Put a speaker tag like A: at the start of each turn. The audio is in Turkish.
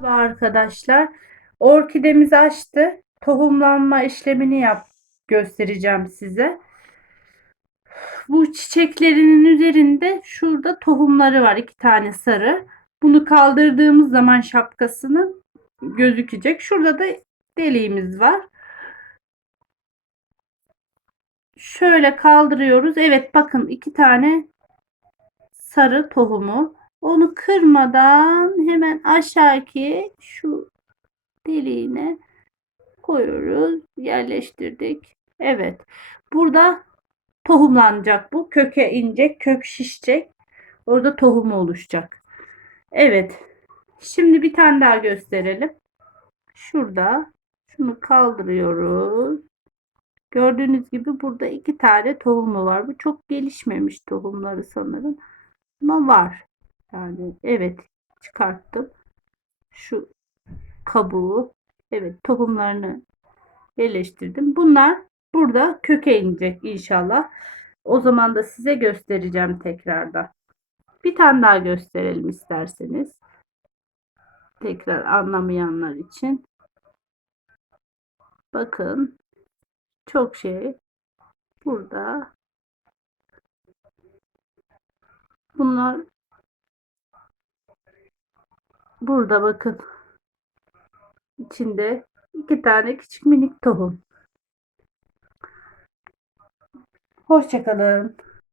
A: Merhaba arkadaşlar. Orkidemiz açtı. Tohumlanma işlemini yap göstereceğim size. Bu çiçeklerinin üzerinde şurada tohumları var. iki tane sarı. Bunu kaldırdığımız zaman şapkasını gözükecek. Şurada da deliğimiz var. Şöyle kaldırıyoruz. Evet bakın iki tane sarı tohumu. Onu kırmadan hemen aşağıki şu deliğine koyuyoruz. Yerleştirdik. Evet. Burada tohumlanacak bu. Köke inecek. Kök şişecek. Orada tohumu oluşacak. Evet. Şimdi bir tane daha gösterelim. Şurada şunu kaldırıyoruz. Gördüğünüz gibi burada iki tane tohumu var. Bu çok gelişmemiş tohumları sanırım. Ama var. Yani evet çıkarttım. Şu kabuğu. Evet tohumlarını yerleştirdim. Bunlar burada köke inecek inşallah. O zaman da size göstereceğim tekrardan. Bir tane daha gösterelim isterseniz. Tekrar anlamayanlar için. Bakın çok şey burada. Bunlar burada bakın. İçinde iki tane küçük minik tohum. Hoşçakalın.